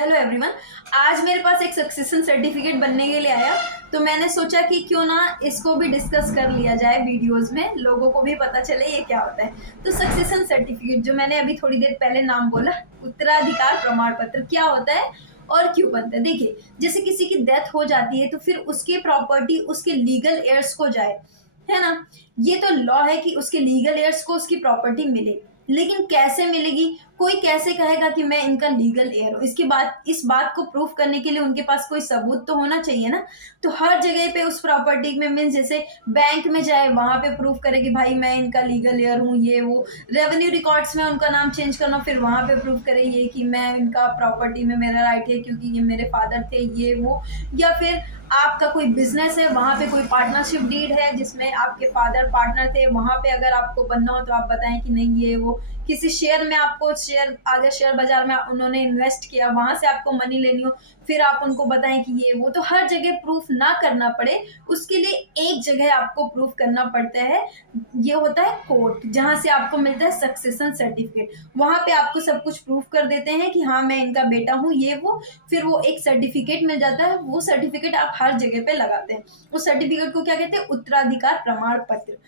Hello everyone. आज मेरे पास एक सक्सेशन सर्टिफिकेट बनने के लिए आया, तो मैंने सोचा कि क्यों ना इसको भी डिस्कस कर लिया जाए वीडियोस में, लोगों को भी पता चले ये क्या होता है। तो सक्सेशन सर्टिफिकेट जो मैंने अभी थोड़ी देर पहले नाम बोला, उत्तराधिकार प्रमाण पत्र, क्या होता है और क्यों बनता है। देखिए, जैसे किसी की डेथ हो जाती है तो फिर उसकी प्रॉपर्टी उसके लीगल एयर्स को जाए, है ना। ये तो लॉ है कि उसके लीगल एयर्स को उसकी प्रॉपर्टी मिले, लेकिन कैसे मिलेगी, कोई कैसे कहेगा कि मैं इनका लीगल एयर हूँ। इसके बाद इस बात को प्रूफ करने के लिए उनके पास कोई सबूत तो होना चाहिए ना। तो हर जगह पे उस प्रॉपर्टी में मीन्स जैसे बैंक में जाए वहां पे प्रूफ करे कि भाई मैं इनका लीगल एयर हूँ, ये वो। रेवेन्यू रिकॉर्ड्स में उनका नाम चेंज करना, फिर वहां पे प्रूफ करे ये कि मैं इनका प्रॉपर्टी में मेरा राइट है क्योंकि ये मेरे फादर थे, ये वो। या फिर आपका कोई बिजनेस है, वहां पे कोई पार्टनरशिप डीड है जिसमें आपके फादर पार्टनर थे, वहां पे अगर आपको बनना हो तो आप बताएं कि नहीं ये वो। किसी शेयर में आपको शेयर बाजार में उन्होंने इन्वेस्ट किया, वहां से आपको मनी लेनी हो, फिर आप उनको बताएं कि ये वो। तो हर जगह प्रूफ ना करना पड़े, उसके लिए एक जगह आपको प्रूफ करना पड़ता है, ये होता है कोर्ट, जहां से आपको मिलता है सक्सेशन सर्टिफिकेट। वहां पे आपको सब कुछ प्रूफ कर देते हैं कि हाँ मैं इनका बेटा हूँ, ये वो। फिर वो एक सर्टिफिकेट मिल जाता है, वो सर्टिफिकेट आप हर जगह पे लगाते हैं। उस सर्टिफिकेट को क्या कहते हैं? उत्तराधिकार प्रमाण पत्र।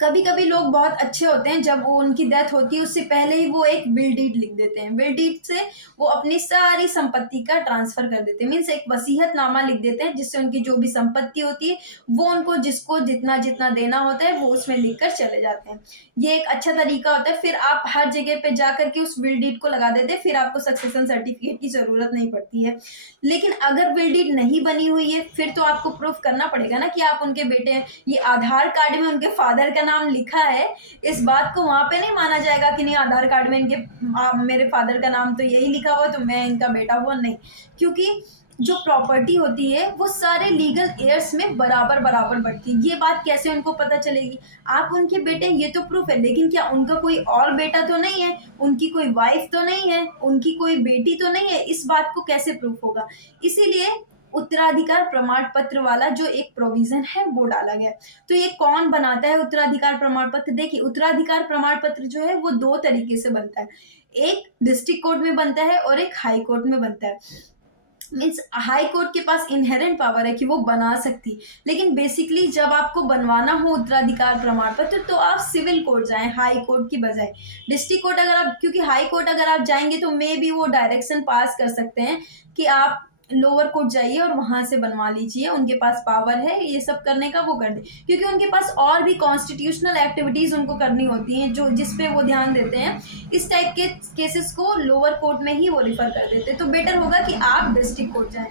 कभी कभी लोग बहुत अच्छे होते हैं, जब वो उनकी डेथ होती है उससे पहले ही वो एक विल डीड लिख देते हैं। विल डीड से वो अपनी सारी संपत्ति का ट्रांसफर कर देते हैं, मीन्स एक वसीयतनामा लिख देते हैं, जिससे उनकी जो भी संपत्ति होती है वो उनको जिसको जितना जितना देना होता है वो उसमें लिख कर चले जाते हैं। ये एक अच्छा तरीका होता है। फिर आप हर जगह पे जा करके उस विल डीड को लगा देते हैं, फिर आपको सक्सेशन सर्टिफिकेट की जरूरत नहीं पड़ती है। लेकिन अगर विल डीड नहीं बनी हुई है, फिर तो आपको प्रूफ करना पड़ेगा ना कि आप उनके बेटे हैं। ये आधार कार्ड में उनके फादर का नाम लिखा है, इस बात को वहां पे नहीं माना जाएगा कि नहीं आधार कार्ड में इनके मेरे फादर का नाम तो यही लिखा हुआ तो मैं इनका बेटा हुआ, नहीं। क्योंकि जो प्रॉपर्टी होती है वो सारे लीगल एयर्स में बराबर बराबर बढ़ती है। ये बात कैसे उनको पता चलेगी? आप उनके बेटे ये तो प्रूफ है, लेकिन क्या उनका कोई और बेटा तो नहीं है, उनकी कोई वाइफ तो नहीं है, उनकी कोई बेटी तो नहीं है, इस बात को कैसे प्रूफ होगा? इसीलिए उत्तराधिकार प्रमाण पत्र वाला जो एक प्रोविजन है वो डाला गया। तो ये कौन बनाता है उत्तराधिकार प्रमाण पत्र? देखिए, उत्तराधिकार प्रमाण पत्र जो है वो दो तरीके से बनता है। एक डिस्ट्रिक्ट कोर्ट में बनता है और एक हाई कोर्ट में बनता है। मीन्स हाई कोर्ट के पास इनहेरेंट पावर है कि वो बना सकती, लेकिन बेसिकली जब आपको बनवाना हो उत्तराधिकार प्रमाण पत्र तो आप सिविल कोर्ट जाएं, हाई कोर्ट की बजाय। डिस्ट्रिक्ट कोर्ट अगर आप, क्योंकि हाई कोर्ट अगर आप जाएंगे तो मे भी वो डायरेक्शन पास कर सकते हैं कि आप लोअर कोर्ट जाइए और वहां से बनवा लीजिए, उनके पास पावर है ये सब करने का, वो कर दे। क्योंकि उनके पास और भी कॉन्स्टिट्यूशनल एक्टिविटीज उनको करनी होती हैं जो जिसपे वो ध्यान देते हैं। इस टाइप के केसेस को लोअर कोर्ट में ही वो रिफर कर देते हैं। तो बेटर होगा कि आप डिस्ट्रिक्ट कोर्ट जाएं।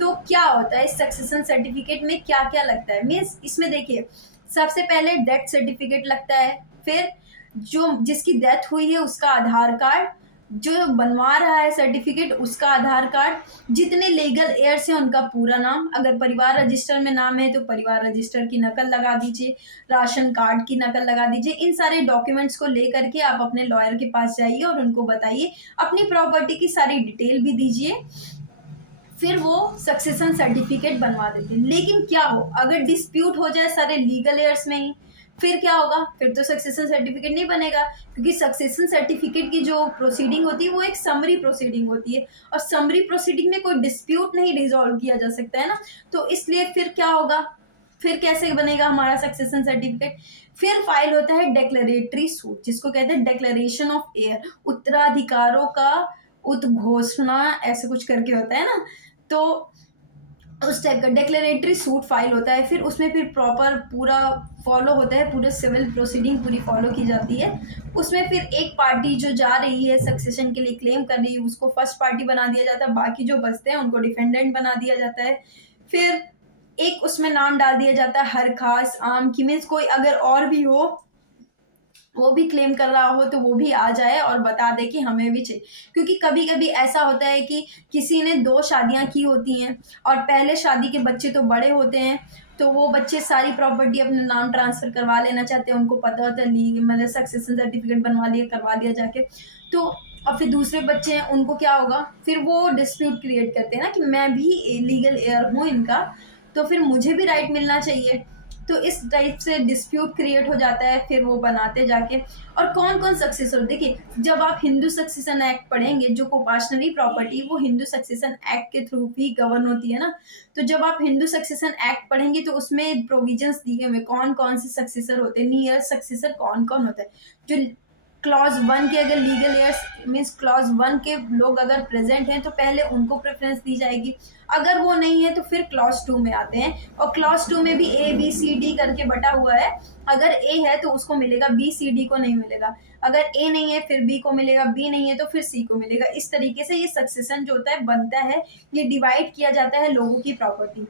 तो क्या होता है इस सक्सेशन सर्टिफिकेट में, क्या क्या लगता है? मीन्स इसमें देखिए, सबसे पहले डेथ सर्टिफिकेट लगता है, फिर जो जिसकी डेथ हुई है उसका आधार कार्ड, जो बनवा रहा है सर्टिफिकेट उसका आधार कार्ड, जितने लीगल एयर्स हैं उनका पूरा नाम, अगर परिवार रजिस्टर में नाम है तो परिवार रजिस्टर की नकल लगा दीजिए, राशन कार्ड की नकल लगा दीजिए। इन सारे डॉक्यूमेंट्स को लेकर के आप अपने लॉयर के पास जाइए और उनको बताइए, अपनी प्रॉपर्टी की सारी डिटेल भी दीजिए, फिर वो सक्सेशन सर्टिफिकेट बनवा देते हैं। लेकिन क्या हो अगर डिस्प्यूट हो जाए सारे लीगल एयर्स में ही, फिर क्या होगा? फिर तो सक्सेशन सर्टिफिकेट नहीं बनेगा, क्योंकि सक्सेशन सर्टिफिकेट की जो प्रोसीडिंग होती है वो एक समरी प्रोसीडिंग होती है, और समरी प्रोसीडिंग में कोई डिस्प्यूट नहीं रिजॉल्व किया जा सकता है ना। तो इसलिए फिर क्या होगा, फिर कैसे बनेगा हमारा सक्सेशन सर्टिफिकेट? फिर फाइल होता है डेक्लेरेटरी सूट, जिसको कहते हैं डेक्लेरेशन ऑफ एयर, उत्तराधिकारों का उद्घोषणा, ऐसे कुछ करके होता है ना। तो उस टाइप का डेक्लेरेटरी सूट फाइल होता है। फिर उसमें फिर प्रॉपर पूरा फॉलो होता है, पूरे सिविल प्रोसीडिंग पूरी फॉलो की जाती है। उसमें फिर एक पार्टी जो जा रही है सक्सेशन के लिए क्लेम कर रही है उसको फर्स्ट पार्टी बना दिया जाता है, बाकी जो बचते हैं उनको डिफेंडेंट बना दिया जाता है। फिर एक उसमें नाम डाल दिया जाता है हर खास आम की, मीन्स कोई अगर और भी हो वो भी क्लेम कर रहा हो तो वो भी आ जाए और बता दे कि हमें भी चाहिए। क्योंकि कभी कभी ऐसा होता है कि किसी ने 2 शादियां की होती हैं और पहले शादी के बच्चे तो बड़े होते हैं, तो वो बच्चे सारी प्रॉपर्टी अपने नाम ट्रांसफर करवा लेना चाहते हैं, उनको पता होता है मतलब सक्सेशन सर्टिफिकेट बनवा लिया, करवा लिया जाके। तो और फिर दूसरे बच्चे हैं उनको क्या होगा, फिर वो डिस्प्यूट क्रिएट करते हैं ना कि मैं भी लीगल एयर हूँ इनका, तो फिर मुझे भी राइट मिलना चाहिए। तो इस टाइप से डिस्प्यूट क्रिएट हो जाता है, फिर वो बनाते जाके। और कौन कौन सक्सेसर, देखिए जब आप हिंदू सक्सेशन एक्ट पढ़ेंगे, जो कोपाशनरी प्रॉपर्टी वो हिंदू सक्सेशन एक्ट के थ्रू भी गवर्न होती है ना, तो जब आप हिंदू सक्सेशन एक्ट पढ़ेंगे तो उसमें प्रोविजंस दिए हुए कौन कौन से सक्सेसर होते हैं, नियर सक्सेसर कौन कौन होता है। जो क्लॉज 1 के अगर लीगल एयर्स मीन्स क्लॉज 1 के लोग अगर प्रेजेंट हैं तो पहले उनको प्रेफरेंस दी जाएगी, अगर वो नहीं है तो फिर क्लॉज 2 में आते हैं। और क्लॉज 2 में भी ए बी सी डी करके बटा हुआ है, अगर ए है तो उसको मिलेगा, बी सी डी को नहीं मिलेगा, अगर ए नहीं है फिर बी को मिलेगा, बी नहीं है तो फिर सी को मिलेगा। इस तरीके से ये सक्सेशन जो होता है बनता है, ये डिवाइड किया जाता है लोगों की प्रॉपर्टी।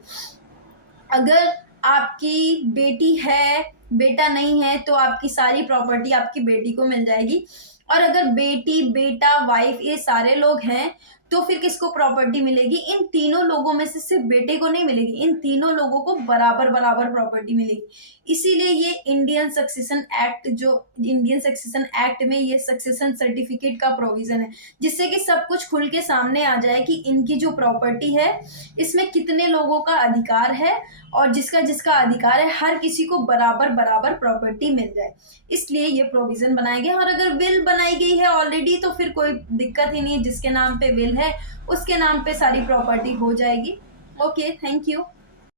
अगर आपकी बेटी है बेटा नहीं है तो आपकी सारी प्रॉपर्टी आपकी बेटी को मिल जाएगी, और अगर बेटी बेटा वाइफ ये सारे लोग हैं तो फिर किसको प्रॉपर्टी मिलेगी, इन तीनों लोगों में से सिर्फ बेटे को नहीं मिलेगी, इन तीनों लोगों को बराबर बराबर प्रॉपर्टी मिलेगी। इसीलिए ये इंडियन सक्सेशन एक्ट, जो इंडियन सक्सेशन एक्ट में ये सक्सेशन सर्टिफिकेट का प्रोविजन है, जिससे कि सब कुछ खुल के सामने आ जाए कि इनकी जो प्रॉपर्टी है इसमें कितने लोगों का अधिकार है, और जिसका जिसका अधिकार है हर किसी को बराबर बराबर प्रॉपर्टी मिल जाए, इसलिए ये प्रोविजन बनाए गए। और अगर विल बनाई गई है ऑलरेडी तो फिर कोई दिक्कत ही नहीं, जिसके नाम पे विल है उसके नाम पे सारी प्रॉपर्टी हो जाएगी। Okay, thank you.